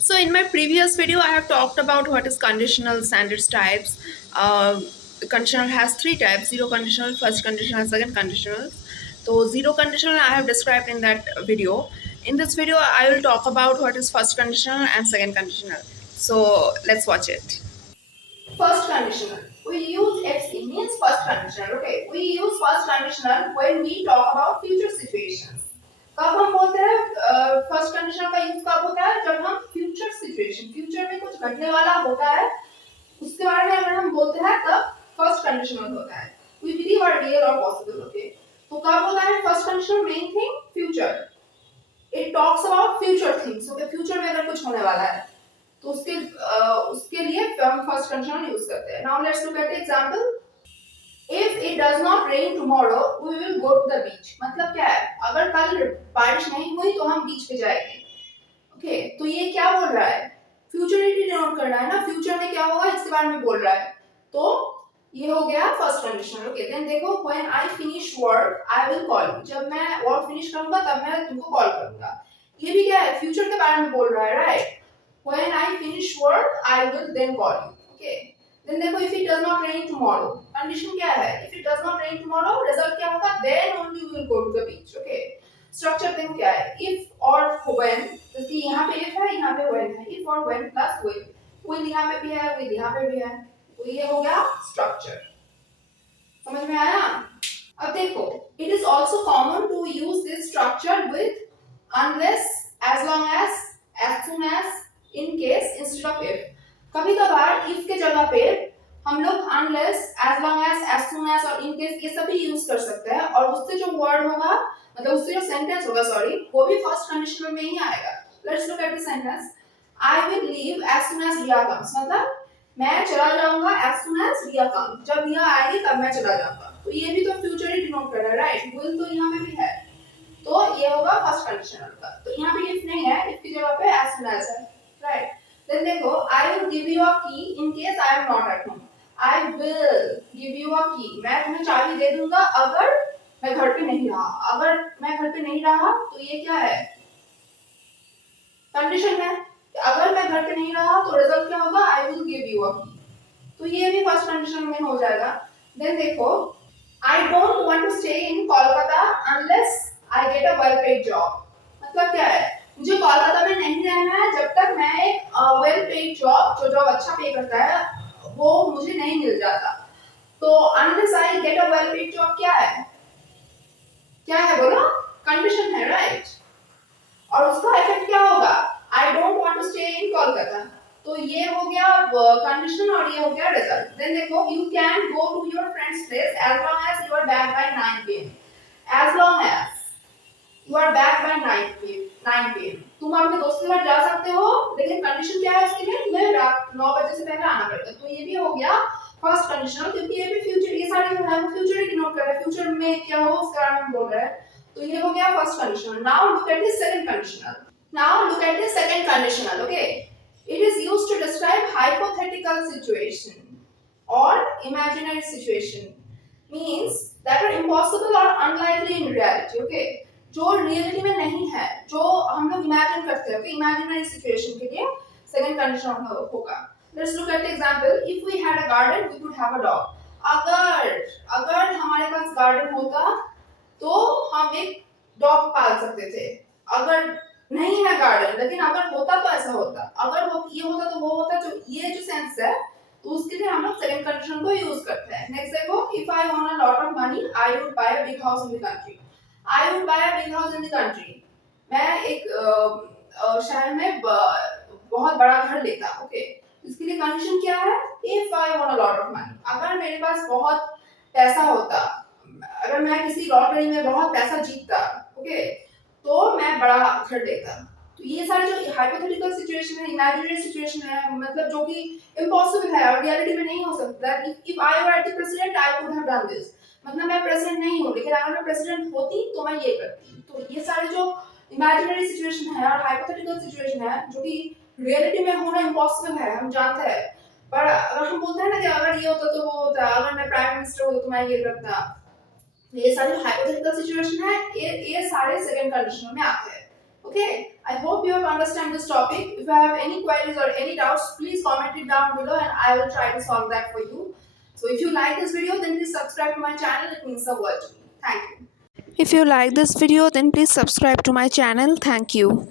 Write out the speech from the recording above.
So in my previous video, I have talked about what is conditional sentence types. The conditional has three types: zero conditional, first conditional, second conditional. So zero conditional I have described in that video. In this video, I will talk about what is first conditional and second conditional. So let's watch it. First conditional. We use FC means first conditional. Okay, we use first conditional when we talk about future situations. कब हम बोलते हैं first condition का use कब होता है जब हम फ्यूचर में कुछ घटने वाला होता है उसके बारे में अगर हम बोलते हैं तब फर्स्ट कंडीशनल होता है वी बिलीव आर रियल और पॉसिबल ओके तो कब होता है first conditional main thing future it talks about future things okay future में अगर कुछ होने वाला है तो उसके लिए हम फर्स्ट कंडीशनल यूज करते हैं now let's look at the example If it does not rain tomorrow, we will go to the beach. मतलब क्या है? अगर कल बारिश नहीं हुई तो हम बीच पे जाएंगे. ओके तो ये क्या बोल रहा है? फ्यूचरिटी डिनोट कर रहा है ना फ्यूचर में क्या होगा इसके बारे में बोल रहा है तो ये हो गया फर्स्ट कंडीशन ओके देन देखो when I finish work I will call you जब मैं वर्क फिनिश करूंगा तब मैं तुमको कॉल करूंगा ये भी क्या है फ्यूचर के बारे में बोल रहा है right when I finish work I will then call you okay then देखो if it does not rain tomorrow condition क्या है if it does not rain tomorrow result क्या होगा then only we will go to the beach okay structure देखो क्या है if और when जैसे यहाँ पे इफ है यहाँ पे व्हेन है इफ और व्हेन प्लस विल यहाँ पे भी है विल यहाँ पे भी है तो ये हो गया स्ट्रक्चर समझ में आया अब देखो it is also common to use this structure with unless as long as soon as in case instead of if कभी कभार if के जगह पे हम लोग unless as long as soon as और in case ये सभी यूज कर सकते हैं और उससे जो वर्ड होगा मतलब उससे जो सेंटेंस होगा सॉरी वो भी फर्स्ट कंडीशनल में ही आएगा let's look at the sentence I will leave as soon as Riya comes मतलब मैं चला जाऊंगा as soon as Riya comes जब रिया आएगी तब मैं चला जाऊंगा तो ये भी तो फ्यूचर ही डिनोट कर रहा है राइट विल तो यहाँ पे भी है तो ये होगा फर्स्ट कंडीशनल का तो यहाँ पे इफ नहीं है इफ की जगह पे एज सून एज है राइट देन देखो I will give you a key in case I am not at home I will give you a key मैं तुम्हें चाबी दे दूंगा अगर मैं घर पे नहीं रहा अगर मैं घर पे नहीं रहा तो ये क्या है कंडीशन है अगर मैं घर पे नहीं रहा तो रिजल्ट क्या होगा आई विल गिव यू अ की तो ये भी फर्स्ट कंडीशन में हो जाएगा देन देखो I don't want to stay in Kolkata unless I get a well paid job मतलब क्या है मुझे कोलकाता में नहीं रहना है जब तक मैं एक वेल पेड जॉब जो जॉब अच्छा पे करता है वो मुझे नहीं मिल जाता तो unless I get a well paid job क्या है बोलो कंडीशन है राइट और उसका इफेक्ट क्या होगा I don't want to stay in Kolkata तो ये हो गया कंडीशन और ये हो गया रिजल्ट देन देखो you can go to your friends place as long as you are back by 9 pm as long as you are back by 9 pm तुम अपने दोस्त के घर जा सकते हो लेकिन कंडीशन क्या है उसके लिए तुम्हें रात 9 बजे से पहले आना पड़ेगा तो ये भी हो गया फर्स्ट कंडीशनल क्योंकि ये भी फ्यूचर ये सारे जो है वो फ्यूचर ही डिनोट कर रहा है फ्यूचर में क्या हो उसके बारे में बोल रहा है तो ये हो गया first conditional now look at the second conditional now look at the second conditional okay it is used to describe hypothetical situation or imaginary situation means that are impossible or unlikely in reality okay जो reality में नहीं है जो हम लोग imagine करते हैं okay imaginary situation के लिए सेकंड कंडीशन होगा let's look at the example if we had a garden we could have a dog अगर हमारे पास गार्डन होता तो हम एक डॉग पाल सकते थे अगर नहीं है गार्डन लेकिन अगर होता तो ऐसा होता अगर वो ये होता तो वो होता जो ये जो सेंस है तो उसके लिए हम लोग सेकंड कंडीशन को यूज करते हैं नेक्स्ट देखो if I want a lot of money I would buy a big house in the country I would buy a big house in the country मैं एक शहर में बहुत बड़ा घर लेता ओके इसके लिए कंडीशन क्या है if I want a lot of money अगर मेरे पास बहुत पैसा होता अगर मैं किसी लॉटरी में बहुत पैसा जीतता ओके तो मैं बड़ा घर लेता तो ये सारे जो हाइपोथेटिकल सिचुएशन है इमेजिनरी सिचुएशन है मतलब जो कि इम्पॉसिबल है और रियलिटी में नहीं हो सकता if I were the president I could have done this मतलब मैं प्रेसिडेंट नहीं हूं लेकिन अगर मैं प्रेसिडेंट होती तो मैं ये करती तो ये सारे जो इमेजिनरी सिचुएशन है और हाइपोथेटिकल सिचुएशन है जो कि रियलिटी में होना इम्पॉसिबल है हम जानते हैं पर अगर हम बोलते हैं ना कि अगर ये होता तो वो होता अगर मैं प्राइम मिनिस्टर होता तो मैं ये करता ये सारे हाइपोथेटिकल सिचुएशन है ये सारे सेकंड कंडीशन में आते हैं okay I hope you have understand this topic. If you have any queries or any doubts, please comment it down below and I will try to solve that for you. So if you like this video, then please subscribe to my channel. It means the world to me. Thank you. If you like this video, then please subscribe to my channel. Thank you.